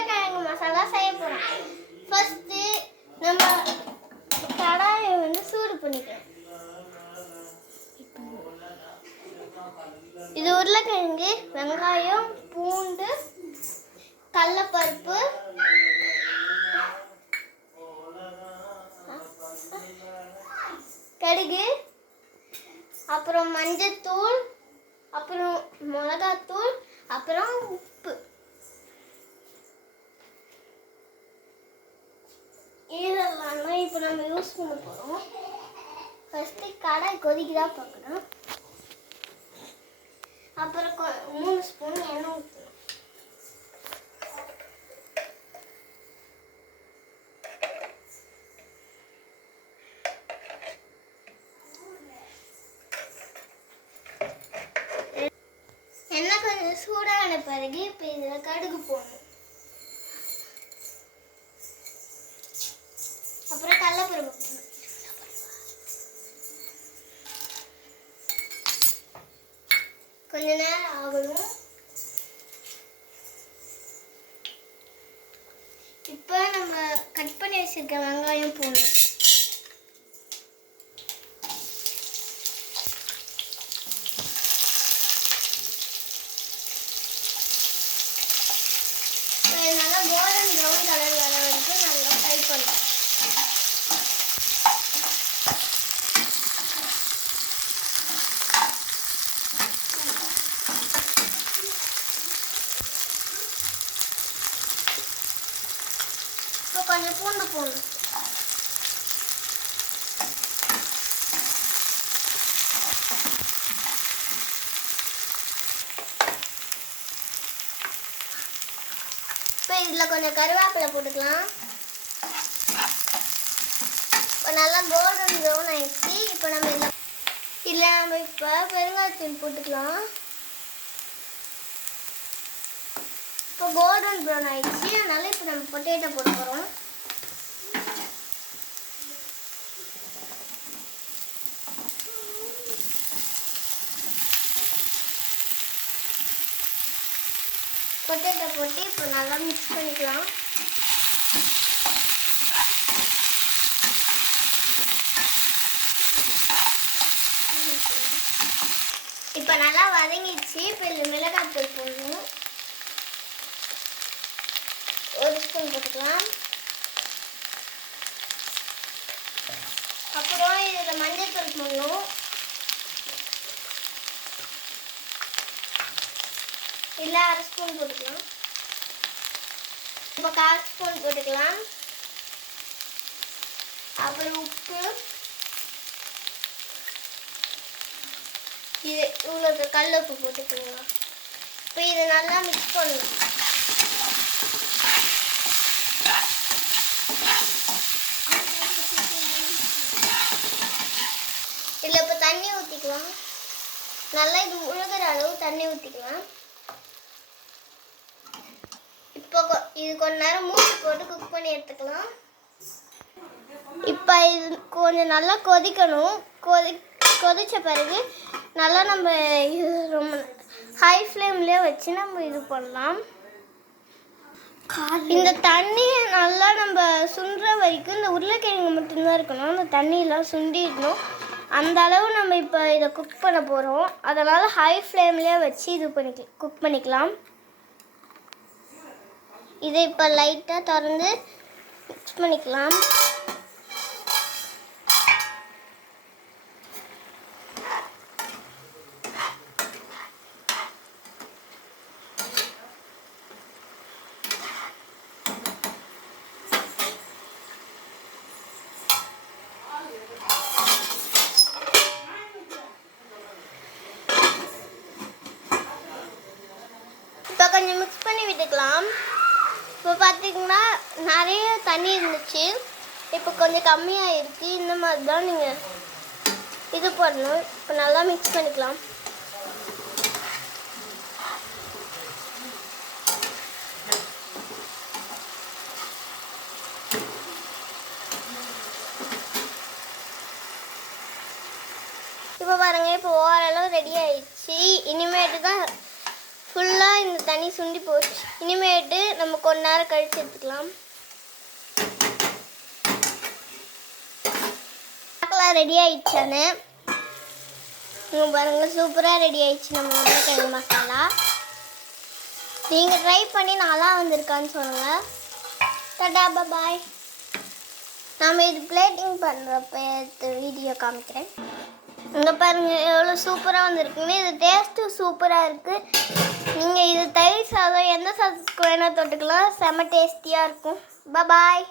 உருளைக்கிழங்கு மசாலா செய்ய போகிறோம் ஃபஸ்ட்டு நம்ம கடாயை வந்து சூடு பண்ணிக்கலாம் இது உருளைக்கிழங்கு வெங்காயம் பூண்டு கடலப்பருப்பு கடுகு அப்புறம் மஞ்சத்தூள் அப்புறம் மிளகாத்தூள் அப்புறம் உப்பு இதெல்லாம் இப்போ பண்ண போகிறோம் ஃபஸ்ட்டு கடை தான் பார்க்கணும். அப்புறம் மூணு ஸ்பூன் எண்ணெய் ஊற்றணும் எண்ணெய் கொஞ்சம் சூடான பிறகு இப்போ இதில் கடுகு போடணும். அப்புறம் கொஞ்ச நேரம் ஆகணும். இப்போ நம்ம கட் பண்ணி வச்சிருக்க வெங்காயம் போடணும் இப்போ இது நல்லா கோல்டன் ப்ரௌன் கலர் வர வரைக்கும் நல்லா ஃப்ரை பண்ணணும் இப்போ கொஞ்சம் பூண்டு போடணும் இப்போ இதில் கொஞ்சம் கருவேப்பிலை போட்டுக்கலாம். இப்போ நல்லா கோல்டன் ப்ரௌன் ஆயிடுச்சு. இப்போ நம்ம இதில் இதில் நம்ம இப்போ பெருங்காயத்தூள் போட்டுக்கலாம். இப்போ கோல்டன் ப்ரௌன் ஆகிடுச்சு அதனால இப்போ நம்ம பொட்டேட்டோ போட போகிறோம் பொட்டேட்டோ போட்டு இப்போ நல்லா மிக்ஸ் பண்ணிக்கலாம். இப்போ நல்லா வதங்கிடுச்சு. இப்போ இதில் மிளகாத்தூள் போடணும். ஒரு ஸ்பூன் போட்டுக்கலாம். அப்புறம் இதில் மஞ்சள் தூள் போடணும். இல்லை அரை ஸ்பூன் போட்டுக்கலாம். இப்போ கால் ஸ்பூன் போட்டுக்கலாம். அப்புறம் உப்பு. இது இவ்வளோ கல் உப்பு போட்டுக்கலாம். இப்போ இதை நல்லா மிக்ஸ் பண்ணணும். இதில் இப்போ தண்ணி ஊற்றிக்கலாம் நல்லா இது முழுகிற அளவு தண்ணி ஊற்றிக்கலாம் இப்போ கொ- இது கொஞ்ச நேரம் மூடி போட்டு குக் பண்ணி எடுத்துக்கலாம். இப்போ இது கொஞ்சம் நல்லா கொதிக்கணும். கொதி கொதிச்ச பிறகு நல்லா நம்ம இது ரொம்ப ஹை ஃப்ளேம்லேயே வச்சு நம்ம இது பண்ணலாம் இந்த தண்ணியை நல்லா நம்ம சுண்டுற வரைக்கும் இந்த உருளைக்கிழங்கு மட்டும்தான் இருக்கணும். அந்த தண்ணியெல்லாம் சுண்டிடணும். அந்த அளவு நம்ம இப்போ இதை குக் பண்ண போகிறோம் அதனால் ஹை ஃப்ளேம்லேயே வச்சு இது பண்ணிக்க குக் பண்ணிக்கலாம். இதை இப்போ லைட்டாக திறந்து மிக்ஸ் பண்ணிக்கலாம். இப்போ கொஞ்சம் மிக்ஸ் பண்ணி விட்டுக்கலாம். இப்போ பார்த்தீங்கன்னா நிறைய தண்ணி இருந்துச்சு. இப்போ கொஞ்சம் கம்மியாகிருக்கு இந்த மாதிரி தான் நீங்கள் இது பண்ணணும். இப்போ நல்லா மிக்ஸ் பண்ணிக்கலாம். இப்போ பாருங்கள் இப்போ ஓரளவு ரெடி ஆயிடுச்சு இனிமேட்டு தான் ஃபுல்லாக இந்த தண்ணி சுண்டி போச்சு. இனிமேட்டு நம்ம கொஞ்ச நேரம் கழித்து எடுத்துக்கலாம். பார்க்கலாம் ரெடி ஆயிடுச்சானு இங்க பாருங்க சூப்பராக ரெடி ஆயிடுச்சு. நம்ம உருளைக்கிழங்கு மசாலா. நீங்கள் ட்ரை பண்ணி நல்லா வந்திருக்கான்னு சொல்லுங்கள் டாடா பாய் நம்ம இது பிளேட்டிங் பண்ணுறப்ப வீடியோ காமிக்கிறேன். இங்கே பாருங்கள் எவ்வளோ சூப்பராக வந்திருக்குன்னு இது டேஸ்ட்டும் சூப்பராக இருக்குது நீங்கள் இது தயிர் சாதம் எந்த சாதத்துக்கு வேணால் தொட்டுக்கலாம். செம்ம டேஸ்டியாக இருக்கும். பாய்